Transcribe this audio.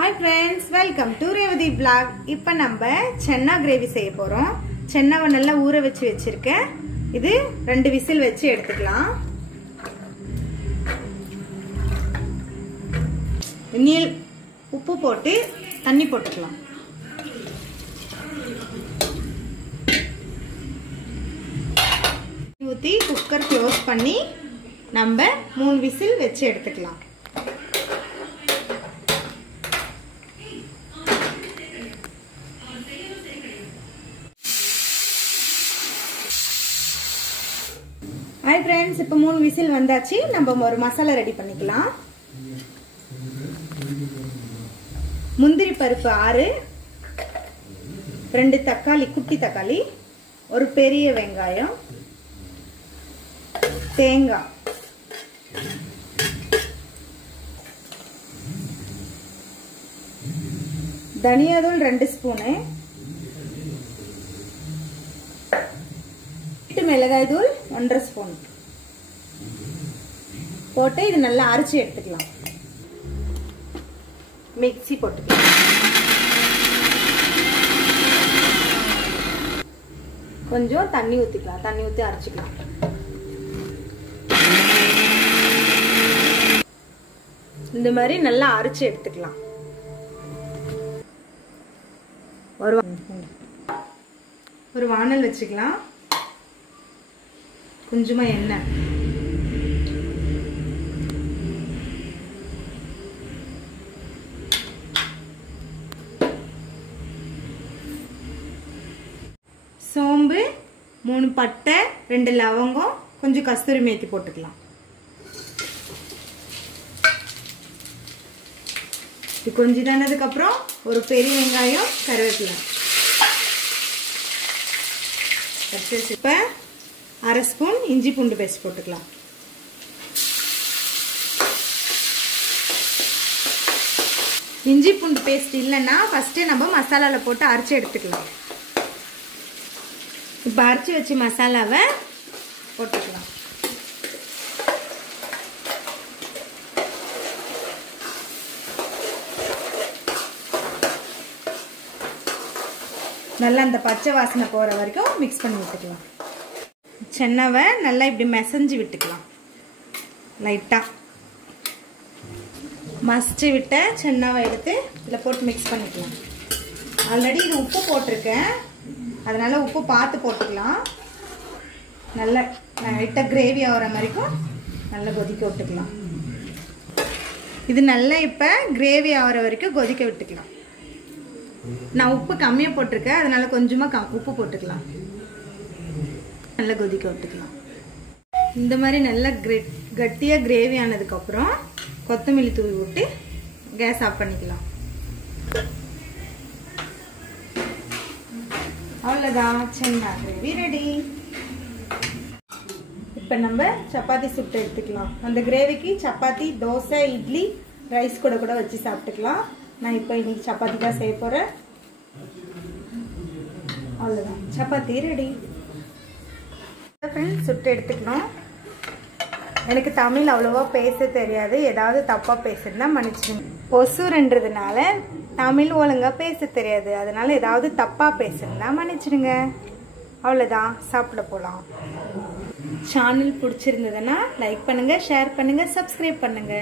Hi friends, welcome to Revati vlog. இப்போ நம்ம சென்னா gravy செய்ய போறோம். சென்னாவை நல்லா ஊற வச்சு வச்சிருக்கேன். இது 2 விசில் வச்சு எடுத்துக்கலாம். நீல் உப்பு போட்டு தண்ணி போட்டுக்கலாம். ஊத்தி குக்கர் க்ளோஸ் பண்ணி நம்ம 3 விசில் வச்சு எடுத்துக்கலாம். Hi friends, இப்போ 3 விசில் வந்தாச்சு. நம்ம ஒரு மசாலா ரெடி பண்ணிக்கலாம். முந்திரி பருப்பு 6, 2 தக்காளி, குட்டி தக்காளி, ஒரு பெரிய வெங்காயம், தேங்காய், தனியாதூள் 2 ஸ்பூன், மிளகாய் தூள் 1.5 ஸ்பூன் போட்டு இது நல்லா அரைச்சு எடுத்துக்கலாம். மிக்ஸி போட்டுக்கலாம். கொஞ்சம் தண்ணி ஊத்திக்கலாம். தண்ணி ஊத்தி அரைச்சுக்கலாம். இந்த மாதிரி நல்லா அரைச்சு எடுத்துக்கலாம். ஒரு வாணல் வச்சுக்கலாம். கொஞ்சமா எண்ணெய், சோம்பு, 3 பட்டை, 2 லவங்கம், கொஞ்சம் கஸ்தூரி மேத்தி போட்டுக்கலாம். இது கொஞ்சம் தானதுக்கு அப்புறம் ஒரு பெரிய வெங்காயம், கருவேப்பிலை. இப்ப 1/2 ஸ்பூன் இஞ்சி பூண்டு பேஸ்ட் போட்டுக்கலாம். இஞ்சி பூண்டு பேஸ்ட் இல்லைன்னா ஃபர்ஸ்ட் நம்ம மசாலால போட்டு அரைச்சு எடுத்துக்கலாம். இப்ப அரைச்சு வச்சு மசாலாவை போட்டுக்கலாம். நல்லா அந்த பச்சை வாசனை போற வரைக்கும் மிக்ஸ் பண்ணி விட்டுக்கலாம். சென்னாவை நல்லா இப்படி மெசஞ்சு விட்டுக்கலாம். லைட்டா மசிச்சு விட்ட சென்னாவை எடுத்து இதில் போட்டு மிக்ஸ் பண்ணிக்கலாம். ஆல்ரெடி இது உப்பு போட்டிருக்கேன், அதனால உப்பு பார்த்து போட்டுக்கலாம். நல்லா லைட்டாக கிரேவி ஆகிற மாதிரிக்கும் நல்லா கொதிக்க விட்டுக்கலாம். இது நல்லா இப்போ கிரேவி ஆகிற வரைக்கும் கொதிக்க விட்டுக்கலாம். நான் உப்பு கம்மியாக போட்டிருக்கேன், அதனால கொஞ்சமாக உப்பு போட்டுக்கலாம். நல்லா கொதிக்க விட்டுக்கலாம். இந்த மாதிரி நல்லா கட்டியா கிரேவி ஆனதுக்கு அப்புறம் கொத்தமல்லி தூவி விட்டு கேஸ் ஆஃப் பண்ணிக்கலாம். அவ்வளவுதான், சென்னா கிரேவி ரெடி. இப்ப நம்ம சப்பாத்தி சுட்டு எடுத்துக்கலாம். அந்த கிரேவிக்கு சப்பாத்தி, தோசை, இட்லி, ரைஸ் கூட கூட வச்சு சாப்பிட்டுக்கலாம். நான் இப்ப இன்னைக்கு சப்பாத்தி தான் செய்ய போறேன். அவ்வளவுதான், சப்பாத்தி ரெடி. சுட்டு எடுத்துக்கணும். எனக்கு தமிழ் அவ்வளவா பேச தெரியாது, ஏதாவது தப்பா பேசுறதுனா மன்னிச்சுங்க. ஒசூர்ன்றதுனால தமிழ் ஒழுங்கா பேச தெரியாது, அதனால ஏதாவது தப்பா பேசுறதுனா மன்னிச்சிடுங்க. அவ்வளவுதான், சாப்பிட போலாம். சேனல் பிடிச்சிருந்ததுன்னா லைக் பண்ணுங்க, ஷேர் பண்ணுங்க, சப்ஸ்கிரைப் பண்ணுங்க.